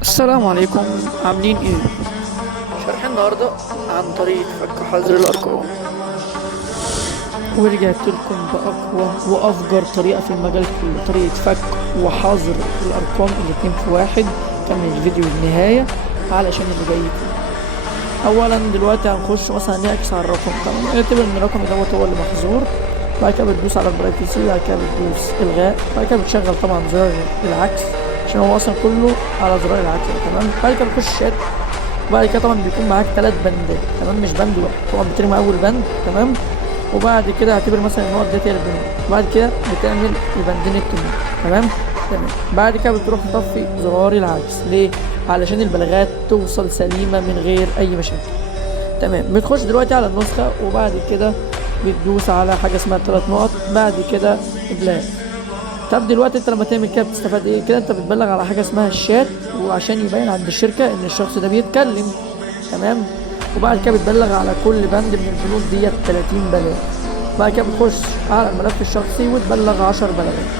السلام عليكم، عاملين ايه؟ شرح النهارده عن طريقة فك حظر الأرقام، ورجعت لكم بأقوى وأفجر طريقة في المجال كله، طريقة فك وحظر الأرقام الاتنين في واحد. كمل الفيديو للنهاية علشان اللي جاي يكون. أولا دلوقتي هنخش مثلا نعكس على الرقم، طبعا اعتبر إن الرقم دوت هو اللي محظور. بعد كده بتدوس على البرايفسي، بعد كده بتدوس إلغاء، بعد كده بتشغل طبعا زرار العكس عشان هو أصلا كله على زرار العكس. تمام. بعد كده بتخش شات، وبعد كده طبعا بيكون معاك 3 بندات. تمام، مش بند واحد. طبعا بترمي اول بند. تمام. وبعد كده هعتبر مثلا النقط ديت هي البنود، وبعد كده بتعمل البندين التانيين. تمام. تمام. بعد كده بتروح تطفي زرار العكس. ليه؟ علشان البلاغات توصل سليمه من غير اي مشاكل. تمام. بتخش دلوقتي على النسخه، وبعد كده بتدوس على حاجه اسمها 3 نقط، بعد كده ابلاغ. طب دلوقتي انت لما تعمل كده بتستفاد ايه؟ كده انت بتبلغ على حاجه اسمها الشات، وعشان يبين عند الشركه ان الشخص ده بيتكلم. تمام. وبعد كده بتبلغ على كل بند من البنود ديت 30 بلاغ. بعد كده بتخش على الملف الشخصي وتبلغ 10 بلاغات.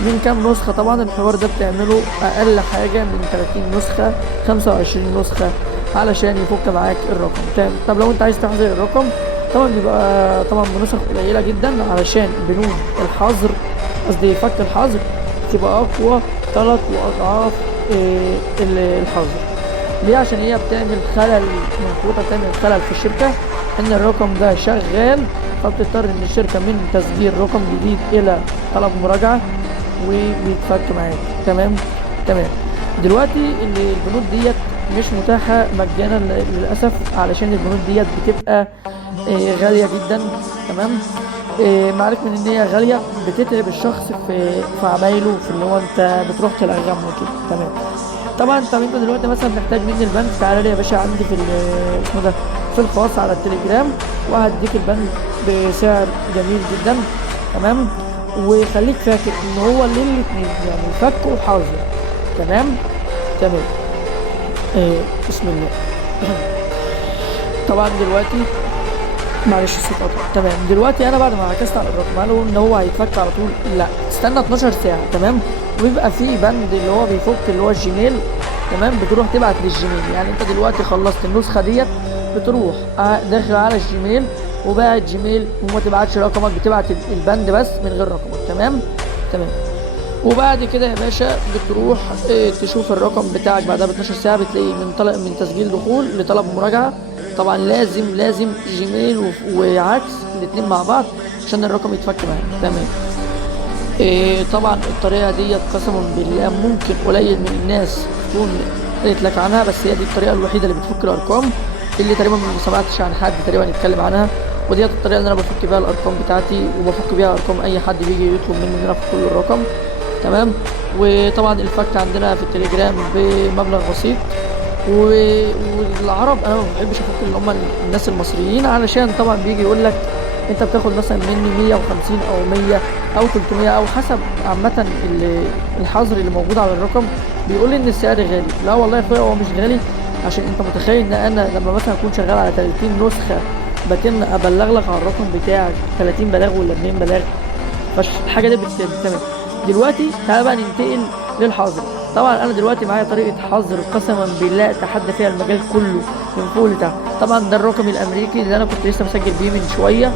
من كام نسخه؟ طبعا الحوار ده بتعمله اقل حاجه من 30 نسخه، 25 نسخه، علشان يفك معاك الرقم. تمام. طب لو انت عايز تحذر الرقم، طبعا بيبقى طبعا بنسخ قليله جدا، علشان بنود الحظر، قصدي فك الحظر، تبقى اقوى 3 اضعاف الحظر. ليه؟ عشان هي بتعمل خلل من قوتها، بتعمل خلل في الشركه ان الرقم ده شغال، فبتضطر ان الشركه من تسجيل رقم جديد الى طلب مراجعه وبيتفك معاك. تمام. تمام. دلوقتي البنود ديت مش متاحه مجانا للاسف، علشان البنود ديت بتبقى غاليه جدا. تمام. معرفة من ان هي غالية بتتعب الشخص في عمايله، في اللي هو انت بتروح تلغم وكده. تمام. طبعا طب انت دلوقتي مثلا محتاج مني البند، تعالى لي يا باشا عندي في اسمه ده في الخاص على التليجرام، وهديك البند بسعر جميل جدا. تمام. وخليك فاكر ان هو للاتنين، يعني فك وحظر. تمام. تمام. بسم الله. طبعا دلوقتي معلش الصوت قطع. تمام. دلوقتي انا بعد ما عكست على الرقم قالوا ان هو هيتفك على طول، لا، استنى 12 ساعه. تمام. ويبقى في بند اللي هو بيفك، اللي هو الجيميل. تمام. بتروح تبعت للجيميل، يعني انت دلوقتي خلصت النسخه ديت، بتروح داخل على الجيميل وباعت جيميل، وما تبعتش رقمك، بتبعت البند بس من غير رقمك. تمام. تمام. وبعد كده يا باشا بتروح تشوف الرقم بتاعك بعدها ب 12 ساعه، بتلاقيه من تسجيل دخول لطلب مراجعه. طبعا لازم جيميل وعكس الاثنين مع بعض عشان الرقم يتفك معاك. تمام. طبعا الطريقه ديت قسما بالله ممكن قليل من الناس تكون قالت لك عنها، بس هي دي الطريقه الوحيده اللي بتفك الارقام، اللي تقريبا ما سمعتش عن حد تقريبا يتكلم عنها. وديت الطريقه اللي انا بفك بيها الارقام بتاعتي، وبفك بيها ارقام اي حد بيجي يطلب مني ان انا افك له الرقم. تمام. وطبعا الفك عندنا في التليجرام بمبلغ بسيط. والعرب انا ما بحبش افك اللي هم الناس المصريين، علشان طبعا بيجي يقول لك انت بتاخد مثلا مني 150 او 100 او 300 او حسب عامه الحظر اللي موجود على الرقم. بيقول لي ان السعر غالي. لا والله يا اخويا هو مش غالي، عشان انت متخيل ان انا لما مثلا اكون شغال على 30 نسخه بتم ابلغ لك على الرقم بتاعك 30 بلاغ ولا 2 بلاغ، فالحاجه دي بتتم. دلوقتي تعالى بقى ننتقل للحظر. طبعا انا دلوقتي معايا طريقه حظر قسما بالله اتحدى فيها المجال كله من فوق لتحت. طبعا ده الرقم الامريكي اللي انا كنت لسه مسجل بيه من شويه،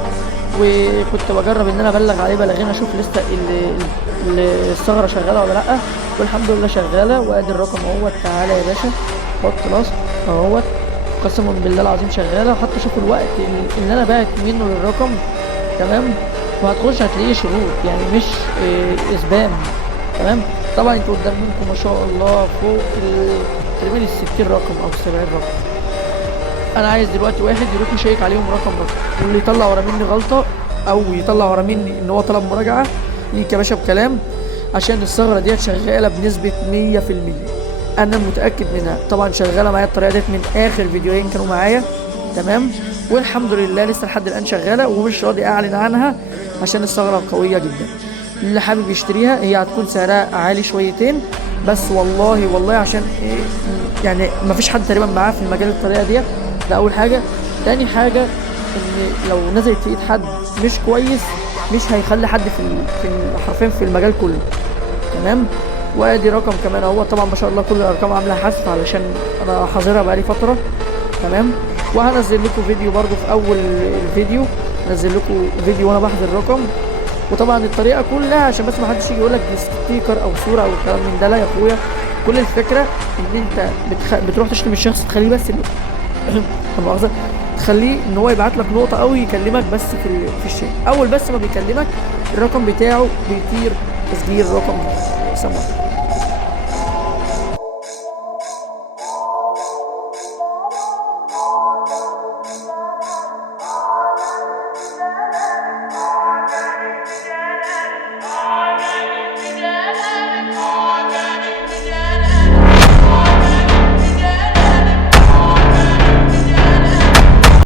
وكنت بجرب ان انا ابلغ عليه بلاغين اشوف لسه الثغره شغاله ولا لا، والحمد لله شغاله. وادي الرقم اهوت، تعالى يا باشا حط لاصق اهوت، قسما بالله العظيم شغاله. حتى شوف الوقت اللي انا بعت منه للرقم. تمام. وهتخش هتلاقيه شروط، يعني مش اسبام. تمام. طبعا انتوا قدام منكم ما شاء الله فوق تقريبا ال 60 رقم او 70 رقم. انا عايز دلوقتي واحد يروح يشيك عليهم رقم رقم، واللي يطلع ورا مني غلطه او يطلع ورا مني ان هو طلب مراجعه ليك يا باشا بكلام، عشان الثغره ديت شغاله بنسبه 100%. انا متاكد منها. طبعا شغاله معايا الطريقه ديت من اخر فيديوهين كانوا معايا. تمام. والحمد لله لسه لحد الان شغاله، ومش راضي اعلن عنها عشان الثغره قويه جدا. اللي حابب يشتريها هي هتكون سعرها عالي شويتين، بس والله عشان إيه، يعني مفيش حد تقريبا معاه في المجال الطريقه ديت. ده اول حاجه. تاني حاجه ان لو نزلت في ايد حد مش كويس مش هيخلي حد حرفيا في المجال كله. تمام. وادي رقم كمان اهو. طبعا ما شاء الله كل الارقام عامله حذف علشان انا حاضرها بقالي فتره. تمام. وهنزل لكم فيديو برضو في اول الفيديو، هنزل لكم فيديو وانا بحذف الرقم. وطبعا الطريقه كلها عشان بس ما حدش يجي يقول لك دي ستيكر او صوره او الكلام من ده، لا يا اخويا. كل الفكره ان انت بتروح تشتم الشخص، تخليه بس مؤاخذه، تخليه ان هو يبعت لك نقطه او يكلمك بس في الشات. اول بس ما بيكلمك الرقم بتاعه بيطير تسجيل الرقم. سلام.